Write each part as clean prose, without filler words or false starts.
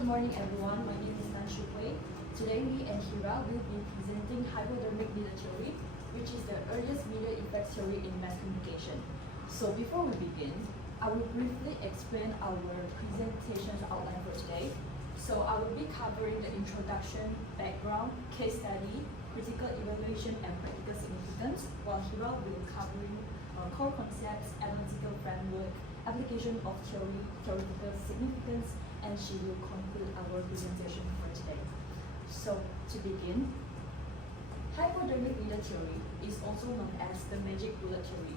Good morning, everyone. My name is Tan Shu Hui. Today, me and Hira will be presenting hypodermic needle theory, which is the earliest media effect theory in mass communication. So before we begin, I will briefly explain our presentation's outline for today. So I will be covering the introduction, background, case study, critical evaluation, and practical significance, while Hira will covering core concepts, analytical framework, application of theory, theoretical significance, and she will conclude our presentation for today. So to begin, hypodermic needle theory is also known as the magic bullet theory.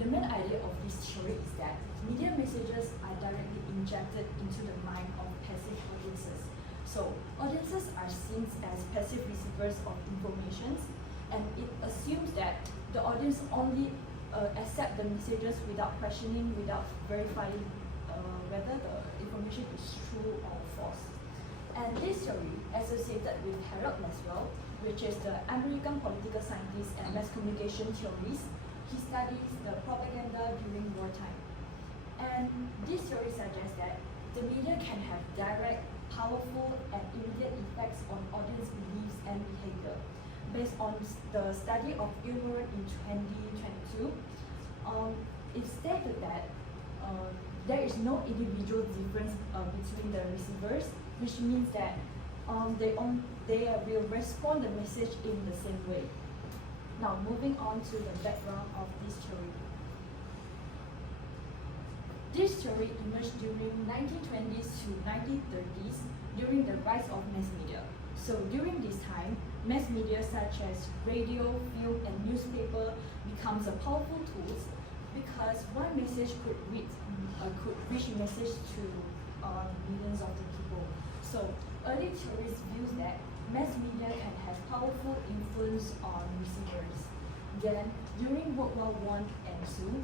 The main idea of this theory is that media messages are directly injected into the mind of passive audiences. So audiences are seen as passive receivers of information, and it assumes that the audience only accept the messages without questioning, without verifying whether the information is true or false. And this theory associated with Harold Maxwell, which is the American political scientist and mass communication theorist. He studies the propaganda during wartime. And this theory suggests that the media can have direct, powerful, and immediate effects on audience beliefs and behavior. Based on the study of humor in 2022, it stated that there is no individual difference between the receivers, which means that they will respond the message in the same way. Now, moving on to the background of this theory. This theory emerged during 1920s to 1930s during the rise of mass media. So during this time, mass media such as radio, film, and newspaper becomes a powerful tool because one message could reach message to millions of the people. So early theorists view that mass media can have powerful influence on receivers. Then, during World War I and II,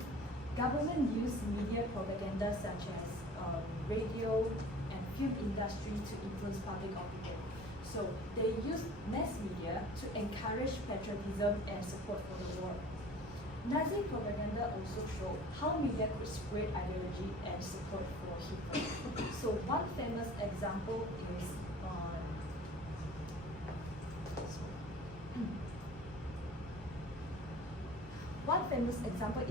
government used media propaganda such as radio and film industry to influence public opinion. So they used mass media to encourage patriotism and support for the war. Nazi propaganda also showed how media could spread ideology and support for Hitler. So one famous example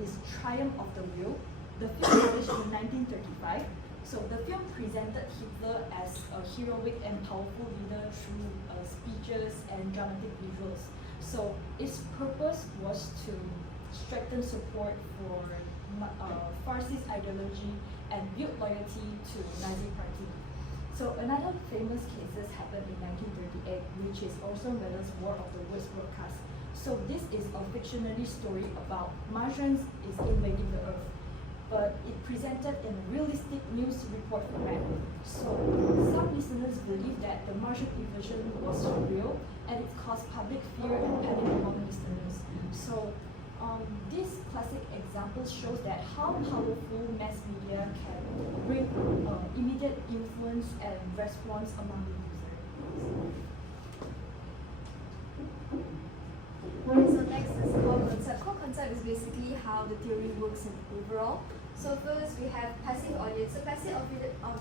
is Triumph of the Will. The film published in 1935. So the film presented Hitler as a heroic and powerful leader through speeches and dramatic visuals. So its purpose was to strengthen support for fascist ideology and build loyalty to Nazi party. So another famous case happened in 1938, which is Orson Welles' War of the Worlds broadcast. So this is a fictionary story about Martians is invading the Earth, but it presented in a realistic news report format. So some listeners believe that the Martian invasion was real, and it caused public fear and panic among listeners. So this classic example shows that how powerful mass media can bring immediate influence and response among the users. So next is core concept. Core concept is basically how the theory works in overall. So first we have passive audience. So passive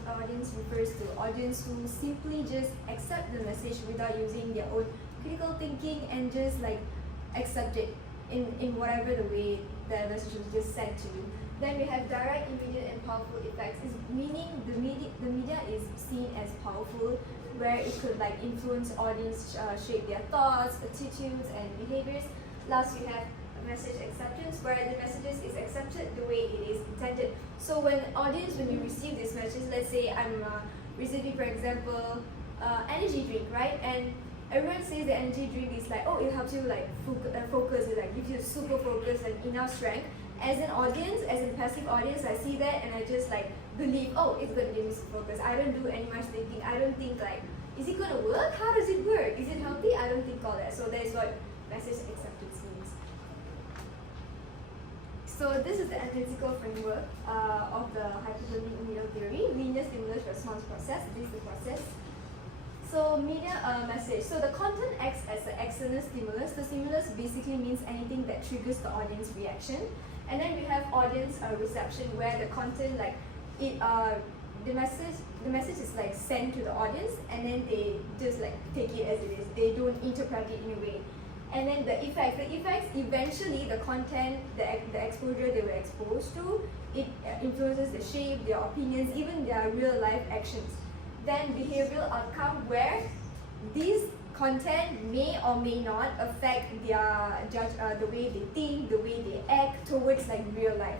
audience refers to audience who simply just accept the message without using their own critical thinking and just like accept it in whatever the way the message was just sent to you. Then we have direct, immediate, and powerful effects. Is meaning the media is seen as powerful, where it could like influence audience, shape their thoughts, attitudes, and behaviors. Last, we have message acceptance, where the messages is accepted the way it is intended. So when you receive this message, let's say I'm receiving, for example, energy drink, right? And everyone says the energy drink is like, oh, it helps you like focus, it like gives you super focus and enough strength. As an audience, as a passive audience, I see that and I just like believe, oh, it's gonna give me some focus. I don't do any much thinking. I don't think like, is it gonna work? How does it work? Is it healthy? I don't think all that. So that is what message acceptance means. So this is the analytical framework of the hypodermic needle theory, linear stimulus response process. This is the process. So media message. So the content acts as an external stimulus. The stimulus basically means anything that triggers the audience reaction. And then we have audience reception, where the content like it the message is like sent to the audience, and then they just like take it as it is. They don't interpret it in a way. And then the effects eventually the content, the exposure they were exposed to, it influences the shape, their opinions, even their real life actions. Then behavioral outcome, where these content may or may not affect their the way they think, the way they act towards like real life.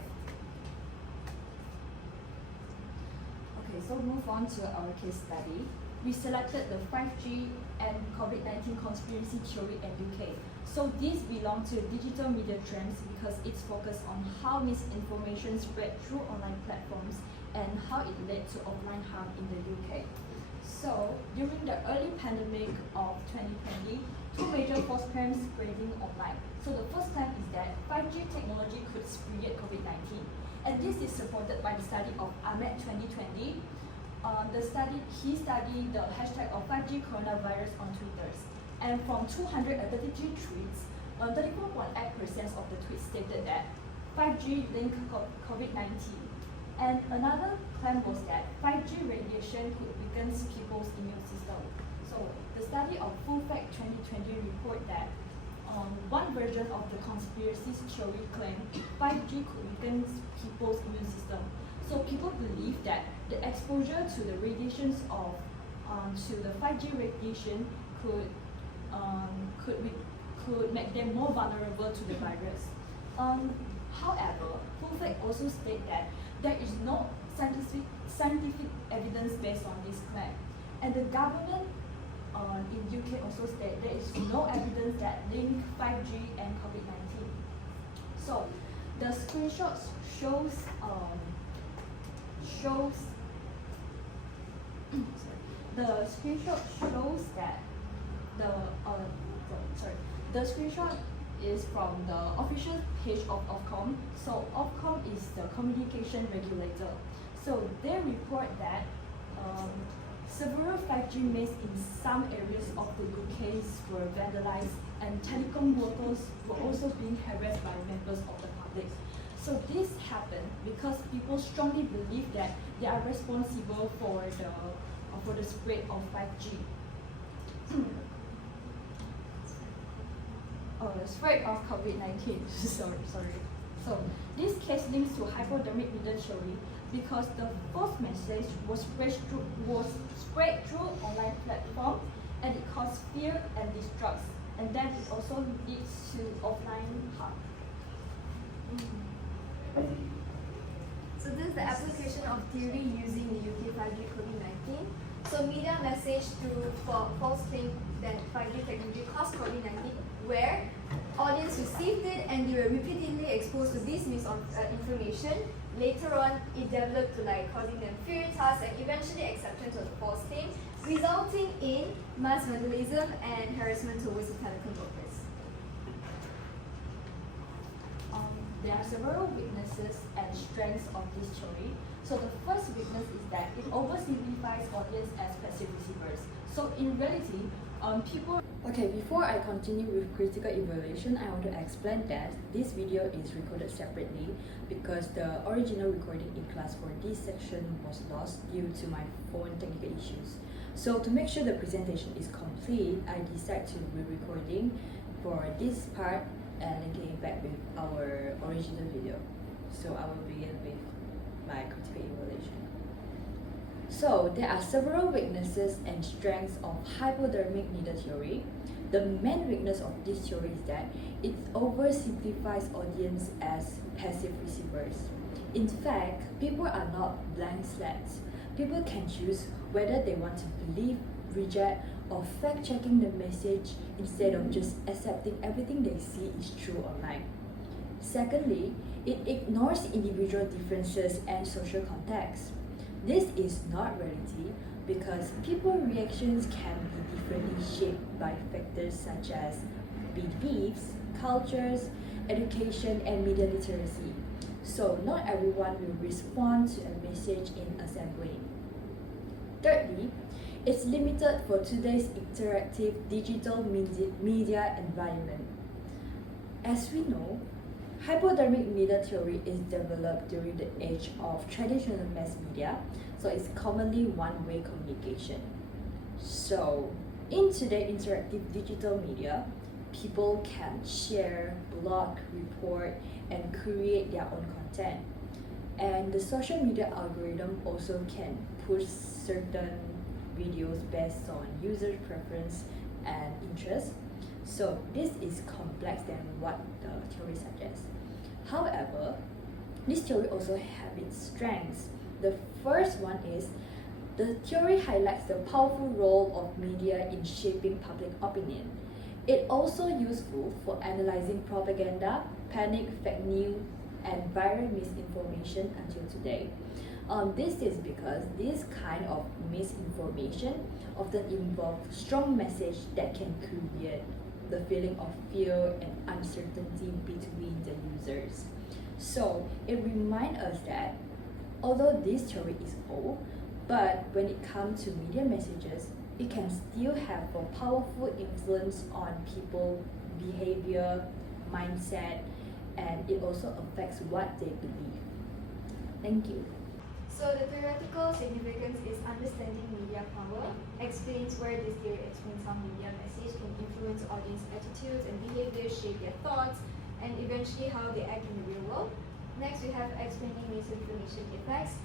Okay, so move on to our case study. We selected the 5G and COVID-19 conspiracy theory in UK. So these belong to digital media trends because it's focused on how misinformation spread through online platforms and how it led to offline harm in the UK. So during the early pandemic of 2020, two major false claims spreading online. So the first claim is that 5G technology could create COVID-19. And this is supported by the study of Ahmed 2020. He studied the hashtag of 5G coronavirus on Twitter. And from 233 tweets, 34.8% of the tweets stated that 5G linked COVID-19. And another claim was that 5G radiation could weaken people's immune system. So the study of Full Fact 2020 report that one version of the conspiracy theory claimed 5G could weaken people's immune system. So people believe that the exposure to the radiations of to the 5G radiation could make them more vulnerable to the virus. However, Full Fact also state that there is no scientific evidence based on this claim, and the government in UK also state there is no evidence that link 5G and COVID-19. So the screenshot shows that the screenshot is from the official page of Ofcom. So Ofcom is the communication regulator. So they report that several 5G masts in some areas of the UK were vandalized, and telecom workers were also being harassed by members of the public. So this happened because people strongly believe that they are responsible for the spread of 5G. The spread of COVID-19. sorry. So this case links to hypodermic needle theory because the false message was spread through online platform, and it caused fear and distrust, and then it also leads to offline harm. So this is the application of theory using the UK 5G COVID-19. So media message through false claim that 5G technology caused COVID-19, where audience received it and they were repeatedly exposed to this misinformation. Later on, it developed to like causing them fear, trust, and eventually acceptance of the false claim, resulting in mass vandalism and harassment towards the telecom workers. There are several weaknesses and strengths of this theory. So the first weakness is that it oversimplifies audience as passive receivers. So in reality, people... Okay, before I continue with critical evaluation, I want to explain that this video is recorded separately because the original recording in class for this section was lost due to my phone technical issues. So to make sure the presentation is complete, I decided to re-recording for this part and linking it back with our original video. So I will begin with my critical evaluation. So there are several weaknesses and strengths of hypodermic needle theory. The main weakness of this theory is that it oversimplifies audience as passive receivers. In fact, people are not blank slates. People can choose whether they want to believe, reject, or fact-checking the message instead of just accepting everything they see is true online. Secondly, it ignores individual differences and social context. This is not reality because people's reactions can be differently shaped by factors such as beliefs, cultures, education, and media literacy. So not everyone will respond to a message in the same way. Thirdly, it's limited for today's interactive digital media environment. As we know, Hypodermic media theory is developed during the age of traditional mass media, so it's commonly one-way communication. So, in today's interactive digital media, people can share, blog, report, and create their own content. And the social media algorithm also can push certain videos based on user preference and interest. So this is complex than what the theory suggests. However, this theory also has its strengths. The first one is the theory highlights the powerful role of media in shaping public opinion. It's also useful for analyzing propaganda, panic, fake news, and viral misinformation until today. This is because this kind of misinformation often involves strong message that can create the feeling of fear and uncertainty between the users. So it reminds us that although this theory is old, but when it comes to media messages, it can still have a powerful influence on people's behavior, mindset, and it also affects what they believe. Thank you. So the theoretical significance is understanding media power, explains where this theory explains how media message can influence audience attitudes and behaviors, shape their thoughts, and eventually how they act in the real world. Next, we have explaining misinformation effects.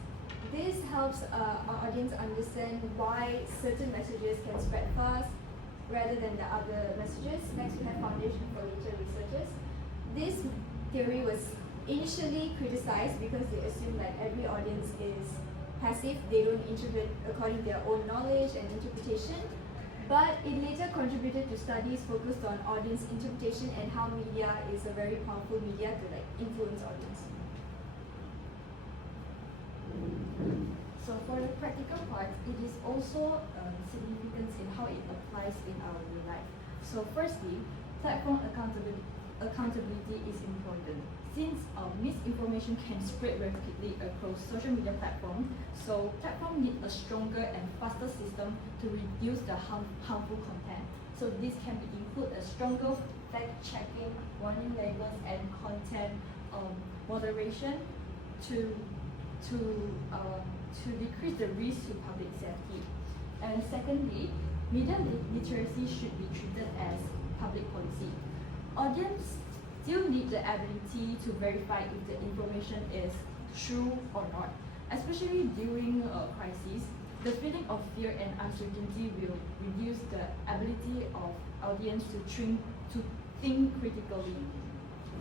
This helps our audience understand why certain messages can spread fast rather than the other messages. Next, we have foundation for later researchers. This theory was initially criticized because they assume that every audience is passive, they don't interpret according to their own knowledge and interpretation, but it later contributed to studies focused on audience interpretation and how media is a very powerful media to influence audience. So for the practical part, it is also significance in how it applies in our real life. So firstly, platform accountability is important. Since misinformation can spread rapidly across social media platforms, so platforms need a stronger and faster system to reduce the harmful content. So this can include a stronger fact-checking, warning labels, and content moderation to decrease the risk to public safety. And secondly, media literacy should be treated as public policy. Audience still need the ability to verify if the information is true or not, especially during a crisis. The feeling of fear and uncertainty will reduce the ability of audience to think critically.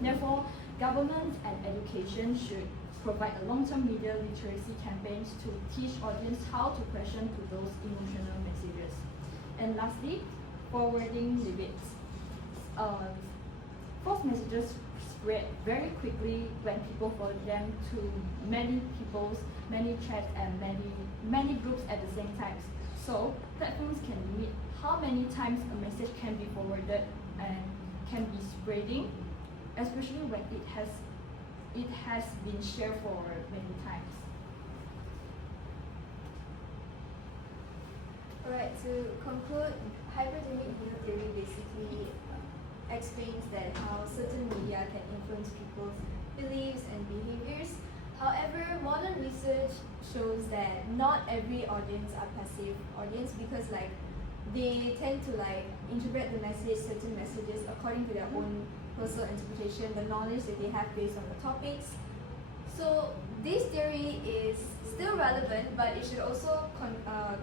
Therefore, government and education should provide a long-term media literacy campaigns to teach audience how to question to those emotional messages. And lastly, forwarding limits. False messages spread very quickly when people forward them to many peoples, many chats, and many groups at the same time. So platforms can limit how many times a message can be forwarded and can be spreading, especially when it has been shared for many times. Alright, to conclude, hypodermic media theory basically explains that how certain media can influence people's beliefs and behaviors. However, modern research shows that not every audience are passive audience because they tend to interpret the message, certain messages according to their own personal interpretation, the knowledge that they have based on the topics. So this theory is still relevant, but it should also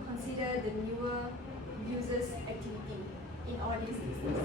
consider the newer users' activity in audience these days.